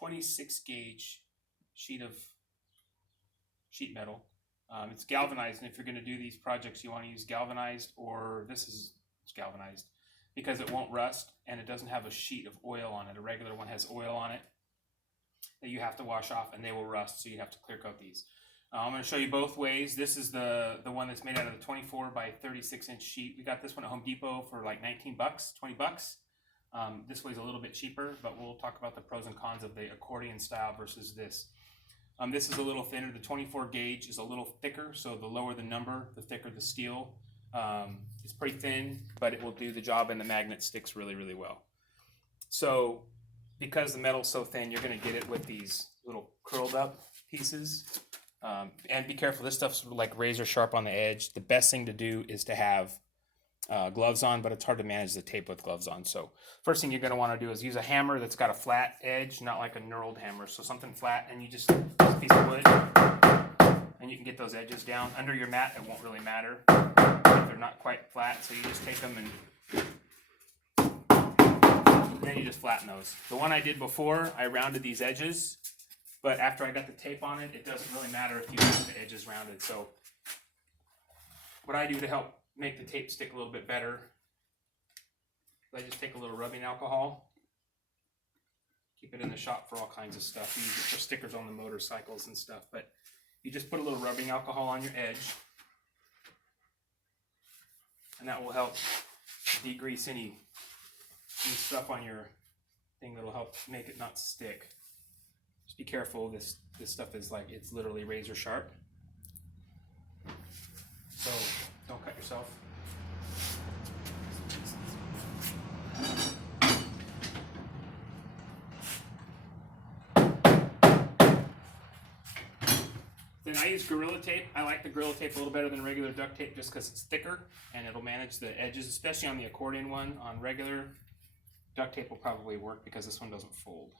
26 gauge sheet metal. It's galvanized, and if you're going to do these projects, you want to use galvanized, or this is galvanized, because it won't rust and it doesn't have a sheet of oil on it. A regular one has oil on it that you have to wash off, and they will rust, so you have to clear coat these. I'm going to show you both ways. This is the one that's made out of the 24 by 36 inch sheet. We got this one at Home Depot for like 19 bucks, 20 bucks. This way's a little bit cheaper, but we'll talk about the pros and cons of the accordion style versus this. This is a little thinner. The 24 gauge is a little thicker, so the lower the number, the thicker the steel. It's pretty thin, but it will do the job, and the magnet sticks really, really well. So because the metal's so thin, you're going to get it with these little curled up pieces. And be careful, this stuff's like razor sharp on the edge. The best thing to do is to have gloves on, but it's hard to manage the tape with gloves on. So first thing you're going to want to do is use a hammer that's got a flat edge, not like a knurled hammer. So something flat, and you just use a piece of wood, and you can get those edges down. Under your mat, it won't really matter if they're not quite flat, so you just take them and then you just flatten those. The one I did before, I rounded these edges, but after I got the tape on it, it doesn't really matter if you have the edges rounded. So what I do to help make the tape stick a little bit better, I just take a little rubbing alcohol, keep it in the shop for all kinds of stuff. You use it for stickers on the motorcycles and stuff, but you just put a little rubbing alcohol on your edge, and that will help degrease any stuff on your thing that'll help make it not stick. Just be careful, this stuff is like, it's literally razor sharp, so don't cut yourself. Then I use Gorilla Tape. I like the Gorilla Tape a little better than regular duct tape just because it's thicker and it'll manage the edges, especially on the accordion one. On regular duct tape will probably work because this one doesn't fold.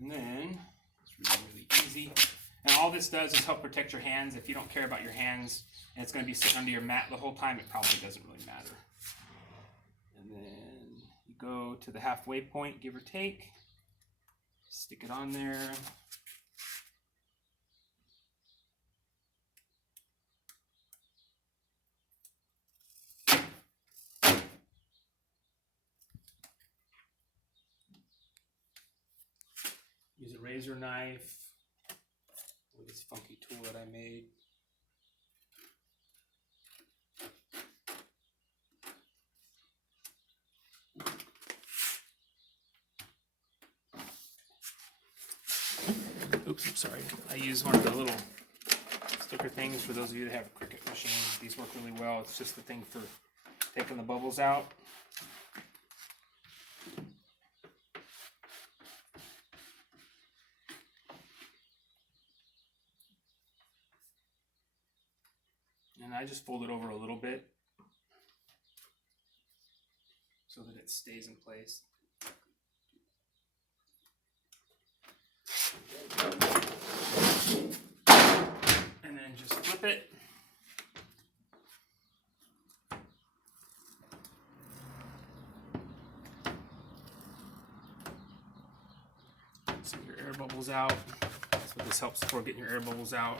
And then it's really, really easy. And all this does is help protect your hands. If you don't care about your hands and it's going to be sitting under your mat the whole time, it probably doesn't really matter. And then you go to the halfway point, give or take. Stick it on there. Use a razor knife with this funky tool that I made. Oops, I'm sorry. I use one of the little sticker things for those of you that have a Cricut machine. These work really well. It's just the thing for taking the bubbles out. And I just fold it over a little bit so that it stays in place. And then just flip it. So your air bubbles out. That's what this helps for, getting your air bubbles out.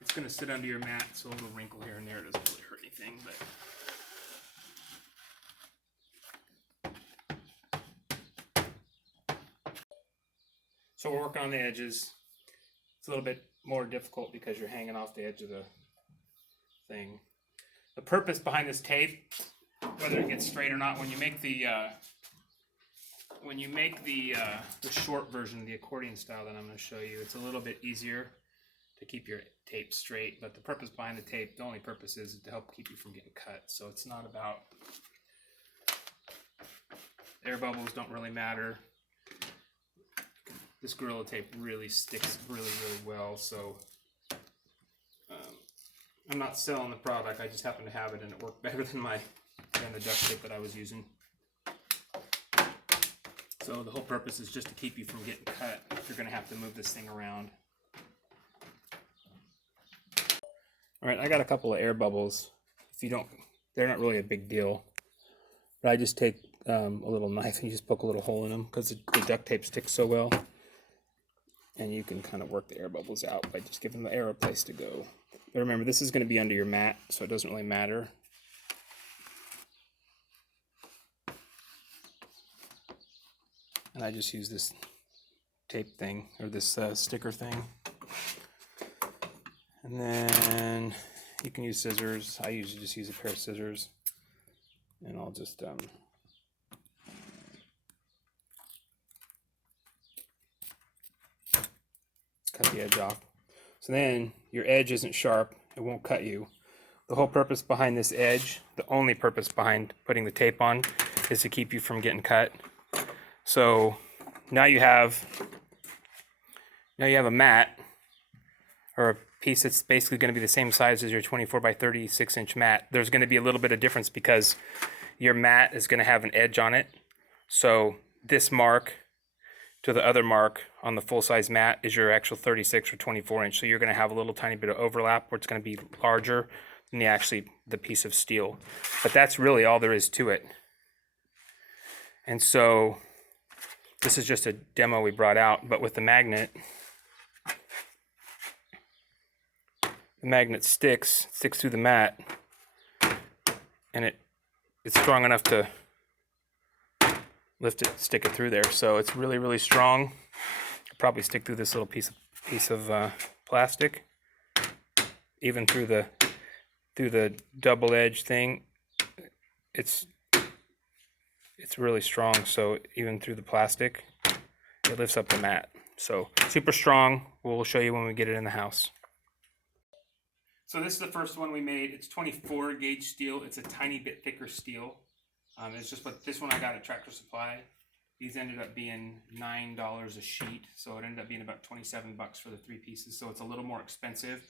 It's going to sit under your mat, so a little wrinkle here and there doesn't really hurt anything. So we're working on the edges. It's a little bit more difficult because you're hanging off the edge of the thing. The purpose behind this tape, whether it gets straight or not, when you make the short version of the accordion style that I'm going to show you, it's a little bit easier to keep your tape straight, but the purpose behind the tape, the only purpose is to help keep you from getting cut. So it's not about, air bubbles don't really matter. This Gorilla Tape really sticks really, really well, so I'm not selling the product, I just happen to have it and it worked better than the duct tape that I was using. So the whole purpose is just to keep you from getting cut if you're going to have to move this thing around. Alright, I got a couple of air bubbles. If you don't, they're not really a big deal. But I just take a little knife and you just poke a little hole in them because the duct tape sticks so well. And you can kind of work the air bubbles out by just giving the air a place to go. But remember, this is going to be under your mat, so it doesn't really matter. And I just use this tape thing, or this sticker thing. And then you can use scissors. I usually just use a pair of scissors. And I'll just cut the edge off. So then your edge isn't sharp, it won't cut you. The whole purpose behind this edge, the only purpose behind putting the tape on, is to keep you from getting cut. So now you have a mat, or a piece that's basically going to be the same size as your 24 by 36 inch mat. There's going to be a little bit of difference because your mat is going to have an edge on it. So this mark to the other mark on the full-size mat is your actual 36 or 24 inch. So you're going to have a little tiny bit of overlap where it's going to be larger than the piece of steel. But that's really all there is to it. And so this is just a demo we brought out, but with the magnet sticks through the mat, and it's strong enough to lift it, stick it through there. So it's really, really strong. It'll probably stick through this little piece of plastic, even through the double edge thing. It's really strong. So even through the plastic, it lifts up the mat. So super strong. We'll show you when we get it in the house. So this is the first one we made. It's 24 gauge steel. It's a tiny bit thicker steel. It's just what this one I got at Tractor Supply. These ended up being $9 a sheet, so it ended up being about 27 bucks for the 3 pieces. So it's a little more expensive.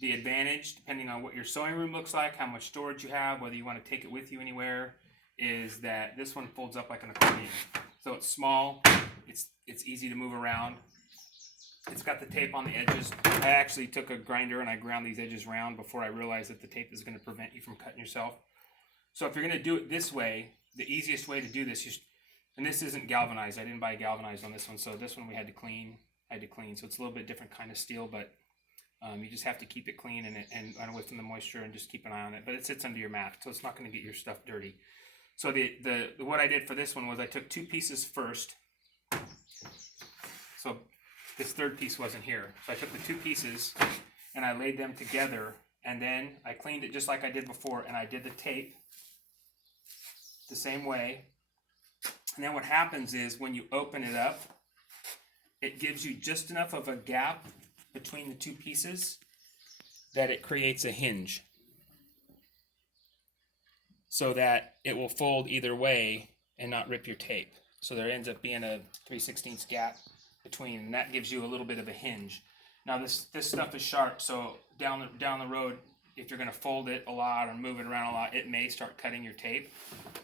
The advantage, depending on what your sewing room looks like, how much storage you have, whether you want to take it with you anywhere, is that this one folds up like an accordion. So it's small. It's easy to move around. It's got the tape on the edges. I actually took a grinder and I ground these edges round before I realized that the tape is going to prevent you from cutting yourself. So if you're going to do it this way, the easiest way to do this, and this isn't galvanized. I didn't buy galvanized on this one, so this one we had to clean. So it's a little bit different kind of steel, but you just have to keep it clean and away from the moisture and just keep an eye on it. But it sits under your mat, so it's not going to get your stuff dirty. So what I did for this one was I took 2 pieces first. So this third piece wasn't here. So I took the 2 pieces and I laid them together, and then I cleaned it just like I did before, and I did the tape the same way. And then what happens is when you open it up, it gives you just enough of a gap between the 2 pieces that it creates a hinge, so that it will fold either way and not rip your tape. So there ends up being a 3/16 gap between, and that gives you a little bit of a hinge. Now this stuff is sharp, so down the road, if you're going to fold it a lot or move it around a lot, it may start cutting your tape.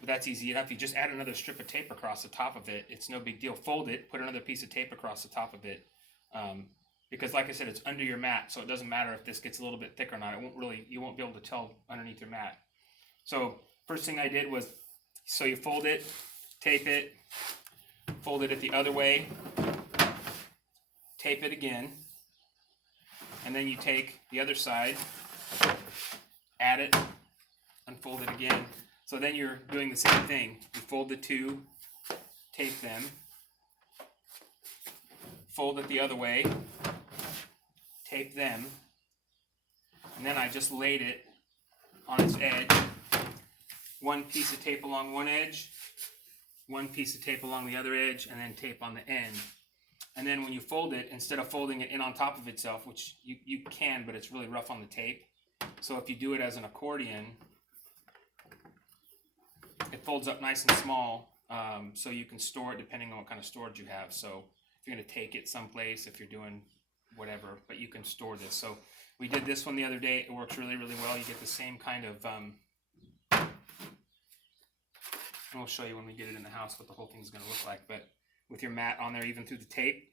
But that's easy enough. You just add another strip of tape across the top of it. It's no big deal. Fold it, put another piece of tape across the top of it. Because like I said, it's under your mat, so it doesn't matter if this gets a little bit thick or not. You won't be able to tell underneath your mat. So first thing I did was, so you fold it, tape it, fold it the other way, tape it again, and then you take the other side, add it, unfold it again. So then you're doing the same thing. You fold the 2, tape them, fold it the other way, tape them, and then I just laid it on its edge. 1 piece of tape along one edge, 1 piece of tape along the other edge, and then tape on the end. And then when you fold it, instead of folding it in on top of itself, which you can, but it's really rough on the tape. So if you do it as an accordion, it folds up nice and small, so you can store it depending on what kind of storage you have. So if you're going to take it someplace, if you're doing whatever, but you can store this. So we did this one the other day. It works really, really well. You get the same kind of, and we'll show you when we get it in the house what the whole thing's going to look like. But with your mat on there, even through the tape,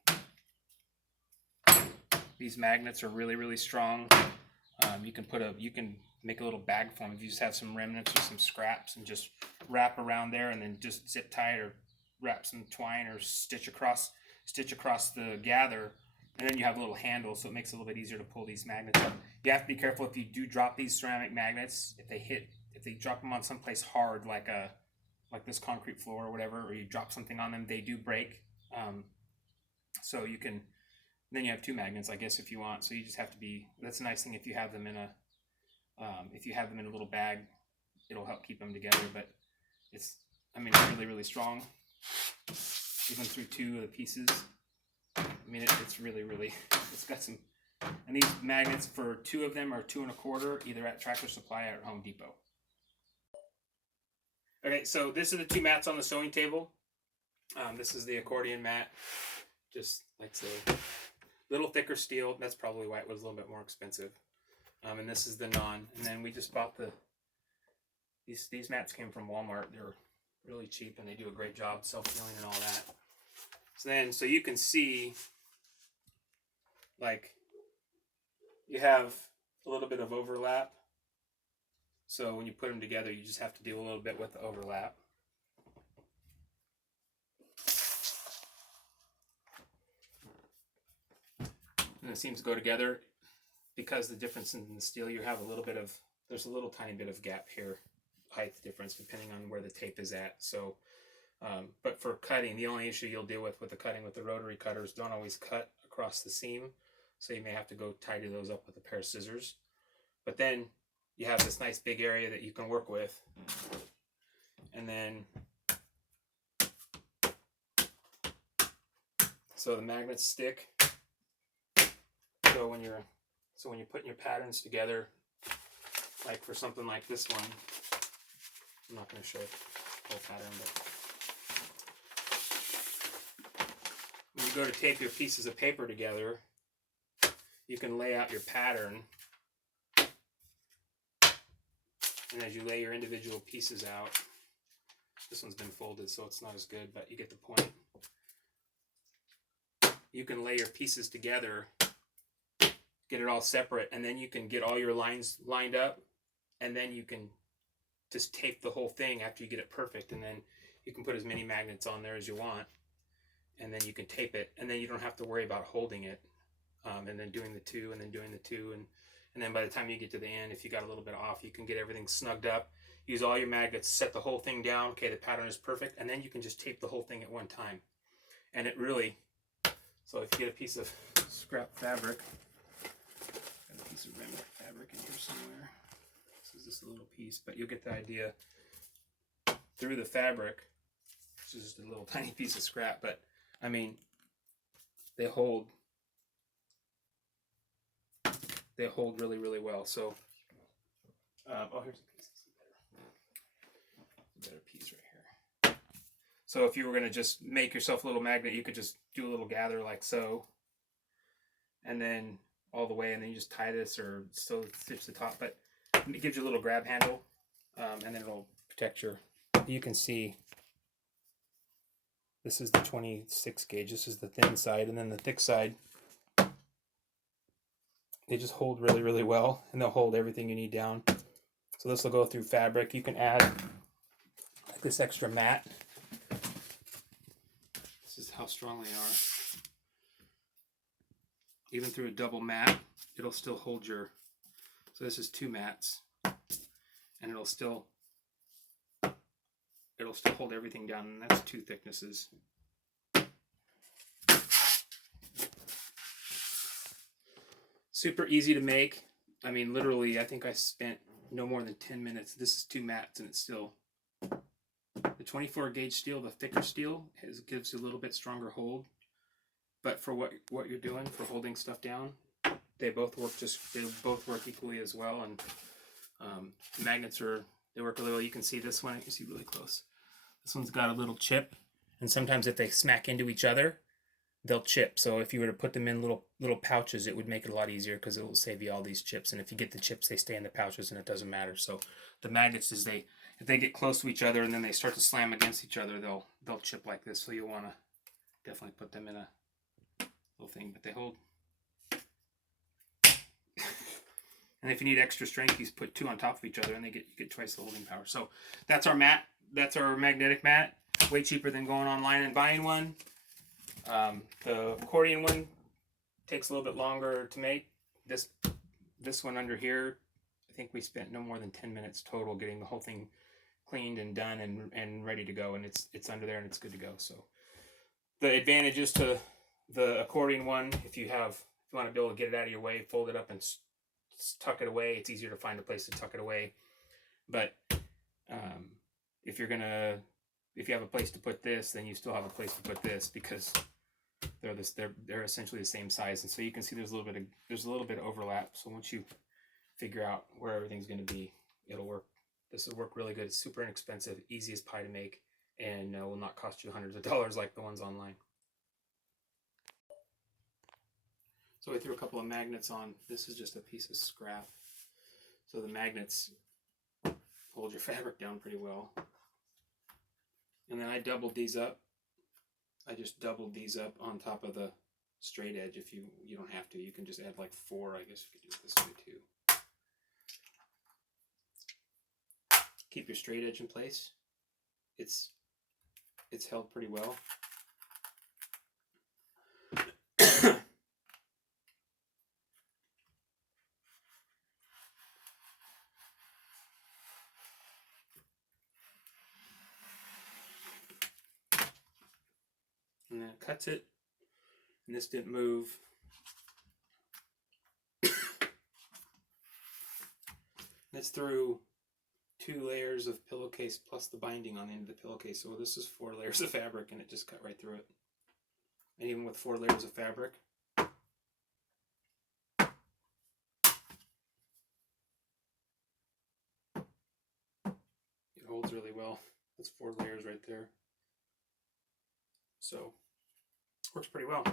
these magnets are really, really strong. You can make a little bag for them if you just have some remnants or some scraps, and just wrap around there, and then just zip tie it or wrap some twine or stitch across the gather, and then you have a little handle, so it makes it a little bit easier to pull these magnets up. You have to be careful if you do drop these ceramic magnets. If they drop them on someplace hard, like this concrete floor or whatever, or you drop something on them, they do break. So you can, then you have two magnets, I guess, if you want. So you just have to be. That's a nice thing if you have them in a little bag, it'll help keep them together. But it's really, really strong, even through two of the pieces. It's really, really, it's got some. And these magnets, for two of them, are $2.25, either at Tractor Supply or at Home Depot. Okay, so this is the two mats on the sewing table. This is the accordion mat, just like so, little thicker steel. That's probably why it was a little bit more expensive. And this is the non. And then we just bought these mats came from Walmart. They're really cheap and they do a great job self-healing and all that. So you can see, like, you have a little bit of overlap. So when you put them together, you just have to deal a little bit with the overlap. And it seems to go together because the difference in the steel, you have there's a little tiny bit of gap here, height difference, depending on where the tape is at. So, but for cutting, the only issue you'll deal with the cutting with the rotary cutters, don't always cut across the seam. So you may have to go tidy those up with a pair of scissors. But then you have this nice big area that you can work with. And then, so the magnets stick. So when you're putting your patterns together, like for something like this one, I'm not going to show the whole pattern, but when you go to tape your pieces of paper together, you can lay out your pattern, and as you lay your individual pieces out, this one's been folded so it's not as good, but you get the point. You can lay your pieces together, get it all separate, and then you can get all your lines lined up, and then you can just tape the whole thing after you get it perfect, and then you can put as many magnets on there as you want, and then you can tape it, and then you don't have to worry about holding it, and then doing the two, and then doing the two, and then by the time you get to the end, if you got a little bit off, you can get everything snugged up, use all your magnets, set the whole thing down, okay, the pattern is perfect, and then you can just tape the whole thing at one time. And it really, so if you get a piece of scrap fabric, got a piece of remnant fabric in here somewhere, this is just a little piece, but you'll get the idea. Through the fabric, this is just a little tiny piece of scrap, but they hold really, really well. So, oh, here's a piece. Better piece right here. So if you were going to just make yourself a little magnet, you could just do a little gather like so, and then all the way, and then you just tie this or still stitch the top. But it gives you a little grab handle, and then it'll protect your. You can see this is the 26 gauge. This is the thin side, and then the thick side. They just hold really, really well, and they'll hold everything you need down. So this will go through fabric. You can add like this extra mat. This is how strong they are. Even through a double mat, it'll still hold your. So this is two mats, and it'll still hold everything down, and that's two thicknesses. Super easy to make. Literally, I think I spent no more than 10 minutes. This is two mats, and it's still the 24 gauge steel, the thicker steel, gives you a little bit stronger hold. But for what you're doing for holding stuff down, they both work equally as well. And magnets they work really well. You can see this one. You can see really close. This one's got a little chip, and sometimes if they smack into each other, they'll chip. So if you were to put them in little pouches, it would make it a lot easier because it will save you all these chips. And if you get the chips, they stay in the pouches and it doesn't matter. So the magnets, if they get close to each other and then they start to slam against each other, they'll chip like this. So you'll want to definitely put them in a little thing, but they hold. And if you need extra strength, you put 2 on top of each other, and you get twice the holding power. So that's our mat. That's our magnetic mat. Way cheaper than going online and buying one. The accordion one takes a little bit longer to make. This one under here, I think we spent no more than 10 minutes total getting the whole thing cleaned and done and ready to go. And it's under there and it's good to go. So the advantages to the accordion one, if you want to be able to get it out of your way, fold it up and tuck it away. It's easier to find a place to tuck it away. But if you have a place to put this, then you still have a place to put this, because they're essentially the same size. And so you can see there's a little bit of overlap. So once you figure out where everything's going to be, it'll work. This will work really good. It's super inexpensive, easy as pie to make, and will not cost you hundreds of dollars like the ones online. So I threw a couple of magnets on. This is just a piece of scrap. So the magnets hold your fabric down pretty well. And then I doubled these up. I just doubled these up on top of the straight edge. If you don't have to, you can just add like 4. I guess you could do it this way too. Keep your straight edge in place. It's held pretty well. And then it cuts it, and this didn't move. That's through 2 layers of pillowcase plus the binding on the end of the pillowcase. So this is 4 layers of fabric, and it just cut right through it. And even with 4 layers of fabric, it holds really well. That's 4 layers right there. So works pretty well.